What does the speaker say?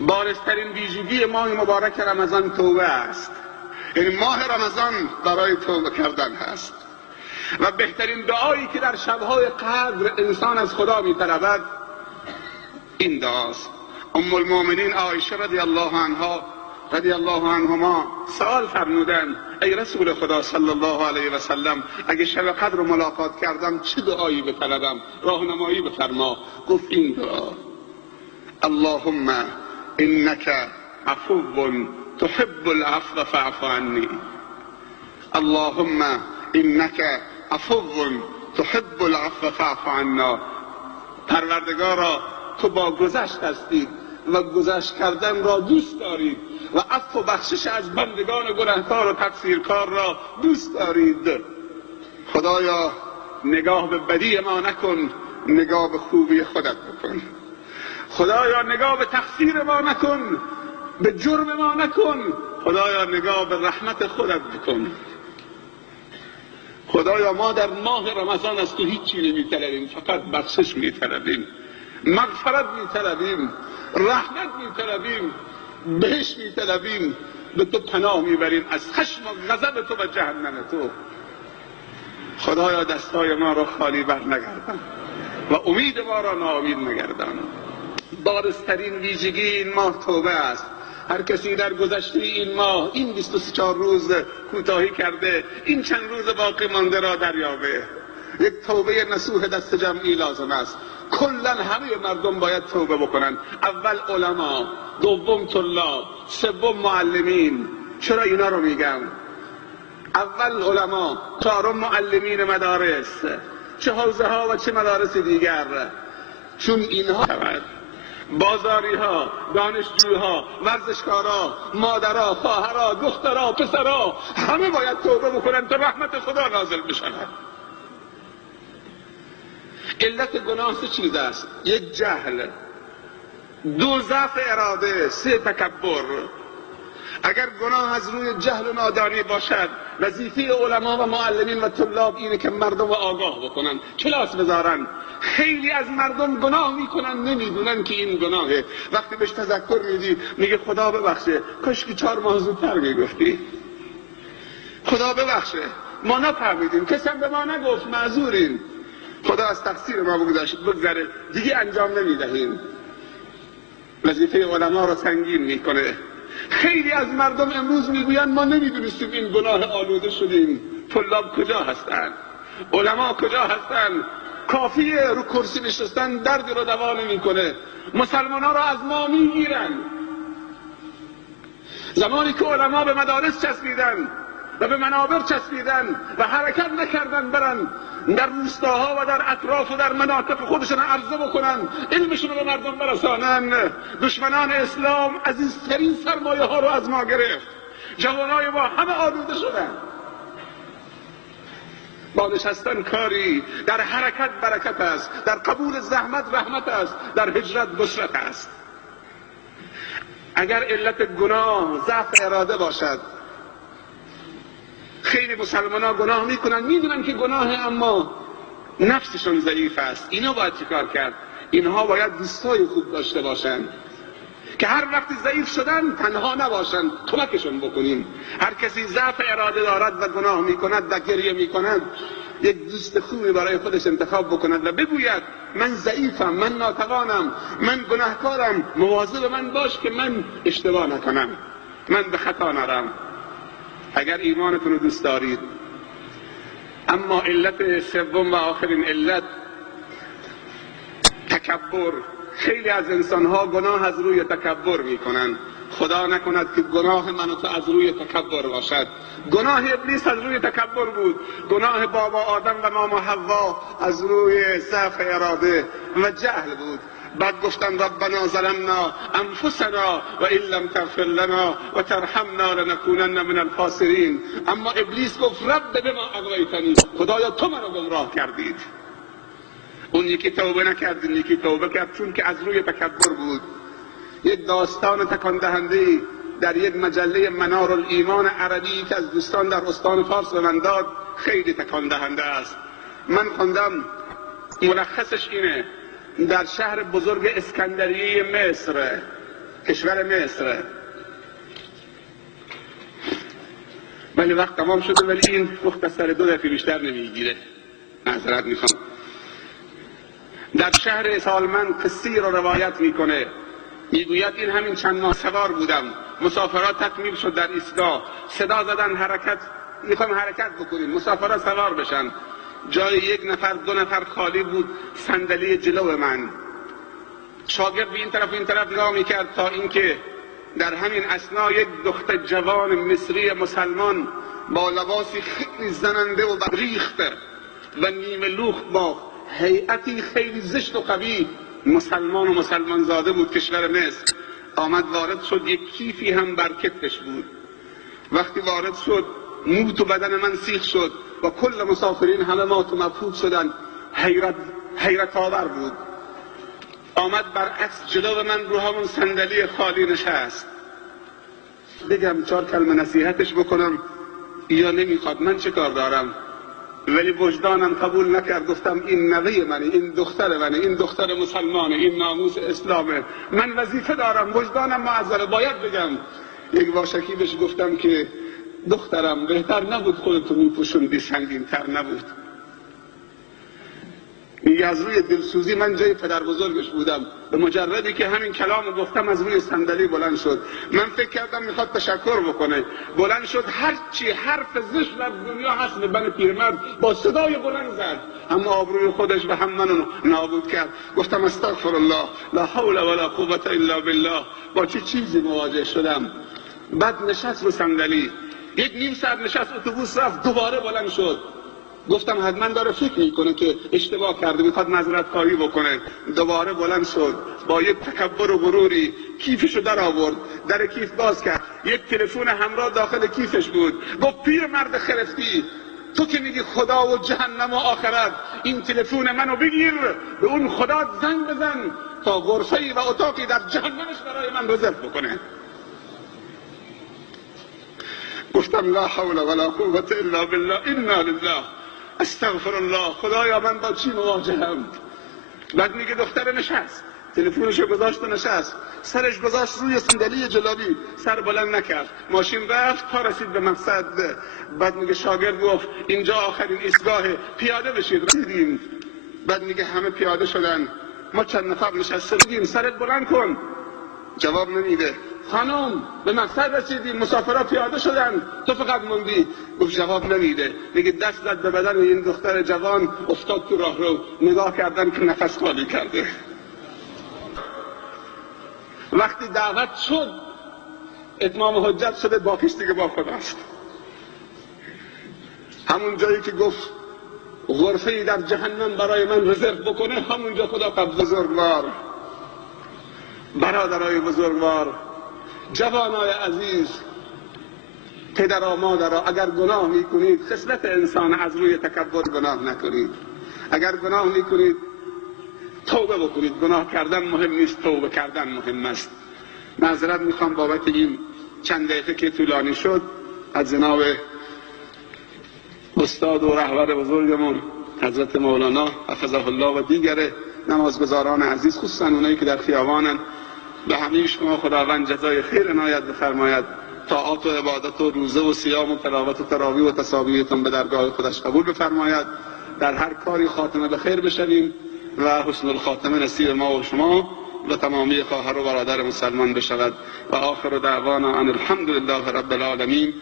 بارزترین ویژگی ماه مبارک رمضان توبه است. یعنی ماه رمضان برای توبه کردن هست و بهترین دعایی که در شبهای قدر انسان از خدا می‌طلبد این دعاست. ام المؤمنین عایشه رضی الله عنهما سوال فرمودند ای رسول خدا صلی الله علیه و سلم، اگه شب قدر رو ملاقات کردم چه دعایی بطلبم؟ راهنمایی بفرما. گفت این دعا: اللهم انک عفو تحب العفو فاعف عنی. اللهم انک عفو تحب العفو فاعف عنا. پروردگارا تو با گذشت هستید و گذشت کردن را دوست دارید و عفو و بخشش از بندگان گنهکار و تقصیرکار را دوست دارید. خدایا نگاه به بدی ما نکن، نگاه به خوبی خودت بکن. خدایا نگاه به تقصیر ما نکن، به جرم ما نکن. خدایا نگاه به رحمت خودت بکن. خدایا ما در ماه رمضان از تو هیچی نمی‌طلبیم، فقط بخشش می‌طلبیم، مغفرت می‌طلبیم، رحمت می‌طلبیم، بهشت می‌طلبیم. به تو پناه میبریم از خشم و غضب تو و جهنم تو. خدایا دستای ما را خالی بر نگردان و امید ما را ناامید نگردان. بارزترین ویژگی این ماه توبه است. هر کسی در گذشته این ماه، این 24 روز کوتاهی کرده، این چند روز باقی مانده را دریابه. یک توبه نصوح دست جمعی لازم است. کلا همه مردم باید توبه بکنن. اول علما، دوم طلاب، سوم معلمین. چرا اینا رو میگم؟ اول علما، چهارم معلمین مدارس، چه حوزه ها و چه مدارس دیگر. چون اینها بازاری ها، دانشجوها، ورزشکارا، مادرها، خواهرها، دخترها، پسرها، همه باید توبه بکنن تا رحمت خدا نازل بشود. علت گناه سه چیز است: یک جهل، دو ضعف اراده، سه تکبر. اگر گناه از روی جهل و نادانی باشد، وظیفه علما و معلمین و طلاب اینه که مردم رو آگاه بکنن، کلاس بذارن. خیلی از مردم گناه میکنن نمیدونن که این گناهه. وقتی بهش تذکر میدی میگه خدا ببخشه، کاش که 4 ماه زودتر میگفتی. خدا ببخشه، ما نفهمیدیم، کسی هم به ما نگفت، معذوریم. خدا از تقصیر ما بگذره، دیگه انجام نمیدهیم. وظیفه علما رو سنگین میکنه. خیلی از مردم امروز میگویند ما نمیدونستیم این گناه، آلوده شدیم. طلاب کجا هستن؟ علما کجا هستن؟ کافیه رو کرسی نشستن دردی رو دوا نمیکنه. مسلمان‌ها رو از ما میگیرن. زمانی که علما به مدارس چسبیدن و به منابر چسبیدن و حرکت نکردن برن در روستاها و در اطراف و در مناطق خودشون عرضه بکنن، علمشون رو به مردم برسانن، دشمنان اسلام عزیزترین سرمایه ها رو از ما گرفت. جوانای ما همه آلوده شدن. با نشستن کاری، در حرکت برکت است، در قبول زحمت رحمت است، در هجرت بشرت است. اگر علت گناه ضعف اراده باشد، خیلی مسلمان ها گناه میکنن، میدونن که گناه، اما نفسشون ضعیف است. اینا باید چیکار کرد؟ اینها باید دوستای خوب داشته باشن که هر وقت ضعیف شدن تنها نباشن، کمکشون بکنیم. هر کسی ضعف اراده دارد و گناه میکند و گریه میکند، یک دوست خوبی برای خودش انتخاب بکند و بگوید من ضعیفم، من ناتوانم، من گناهکارم، مواظب من باش که من اشتباه نکنم، من به خطا نرم. اگر ایمانتون رو دوست دارید. اما علت سوم و آخرین علت تکبر. خیلی از انسانها گناه از روی تکبر میکنن. خدا نکند که گناه من و تو از روی تکبر باشد. گناه ابلیس از روی تکبر بود. گناه بابا آدم و ماما حوا از روی ضعف اراده و جهل بود. بعد گفتن ربنا ظلمنا انفسنا و ان لم تغفر لنا و ترحمنا لنکونن من الخاسرین. اما ابلیس گفت رب بما اغویتنی، خدایا تو منو گمراه کردید. اون یکی توبه نکرد، این یکی توبه کرد، چون که از روی تکبر بود. یک داستان تکان دهنده در یک مجله منارالایمان عربی که از دوستان در استان فارس به من داد خیلی تکان دهنده است. من خوندم، ملخصش اینه: در شهر بزرگ اسکندریه مصر کشور مصر. ولی وقت تمام شده، ولی این مختصر 2 دقیقه بیشتر نمیگیره، معذرت میخوام. در شهر سالمند قصی رو روایت میکنه، میگوید این همین چند ماه سوار بودم، مسافرات تکمیل شد در ایستگاه، صدا زدن حرکت، میخوام حرکت بکنیم، مسافرات سوار بشن. جای 1 نفر 2 نفر خالی بود، صندلی جلو من. شاگرد به این طرف این طرف نگاه میکرد تا اینکه در همین اثنا یک دختر جوان مصری مسلمان با لباسی خیلی زننده و بریخته و نیمه لوخت با هیئتی خیلی زشت و قوی، مسلمان و مسلمان زاده بود، کشور مصر، آمد وارد شد. یک کیفی هم بر کتفش بود. وقتی وارد شد موت و بدن من سیخ شد و کل مسافرین همه مات و مبهوت شدند. حیرت آور بود. آمد برعکس جلو من رو همون صندلی خالی نشست. بگم 4 کلمه نصیحتش بکنم یا نمیخواد؟ من چه کار دارم؟ ولی وجدانم قبول نکرد. گفتم این نوه منه، این دختر منه، این دختر مسلمانه، این ناموس اسلامه، من وظیفه دارم، وجدانم معذره، باید بگم. یک واشکی بهش گفتم که دخترم بهتر نبود خودتو میپوشوندی، سنگین تر نبود؟ میگه از روی دلسوزی من جای پدر بزرگش بودم، به مجردی که همین کلامو گفتم از روی صندلی بلند شد. من فکر کردم میخواد تشکر بکنه، بلند شد هرچی حرف زشت در دنیا هست به من پیرمرد با صدای بلند زد، هم آبروی خودش و هم منو نابود کرد. گفتم استغفر الله، لا حول ولا قوة الا بالله، با چه چیزی مواجه شدم؟ بعد نشست رو صندلی، 1 نیم ساعت نشست، اتوبوس رفت، دوباره بلند شد. گفتم حتما داره فکر میکنه که اشتباه کرده، میخواد معذرت خواهی بکنه. دوباره بلند شد، با یک تکبر و غروری کیفشو در آورد، در کیف باز کرد، یک تلفن همراه داخل کیفش بود. گفت پیرمرد خرفتی، تو که میگی خدا و جهنم و آخرت، این تلفن منو بگیر، به اون خدا زنگ بزن تا غرفه‌ای و اتاقی در جهنمش برای من رزرو بکنه. گفتم لا حول ولا قوة الا بالله، انا لله، استغفر الله، خدایا من با چی مواجهم؟ بعد میگه دختر نشست، تلفنشو گذاشت و نشست، سرش گذاشت روی صندلی جلوی، سر بلند نکرد، ماشین رفت تا رسید به مقصد. بعد میگه شاگرد گفت اینجا آخرین ایستگاهه، پیاده بشید. رسیدیم. بعد میگه همه پیاده شدن، ما چند نفر نشسته بودیم، سرت بلند کن. جواب نمیده. خانم به مقصد رسیدیم، مسافرها پیاده شدن، تو فقط موندی. گفت جواب نمیده. میگه دست زد به بدن این دختر جوان، افتاد تو راه رو، نگاه کردن که نفس خالی کرده. وقتی دعوت شد اتمام حجت شده، باقیش دیگه با خداست. همون جایی که گفت غرفه‌ای در جهنم برای من رزرو بکنه، همونجا خدا قبض بزرگوار. برادرای بزرگوار، جوانای عزیز، پدرها مادرها، اگر گناه میکنید خصلت انسان از روی تکبر گناه نکنید. اگر گناه میکنید توبه بکنید. گناه کردن مهم نیست، توبه کردن مهم است. معذرت میخوام بابت این چند دقیقه که طولانی شد از جناب استاد و رهبر بزرگمون حضرت مولانا حفظه الله و دیگر نمازگزاران عزیز، خصوصا اونایی که در خیابانن. به همه شما خداوند جزای خیر عنایت بفرماید. طاعات و عبادت و روزه و صیام و تلاوت و تراویح و تسابیحتون به درگاه خودش قبول بفرماید. در هر کاری خاتمه به خیر بشویم و حسن الخاتمه نصیب ما و شما و تمامی خواهر و برادر مسلمان بشود. و آخر دعوانا ان الحمد لله رب العالمین.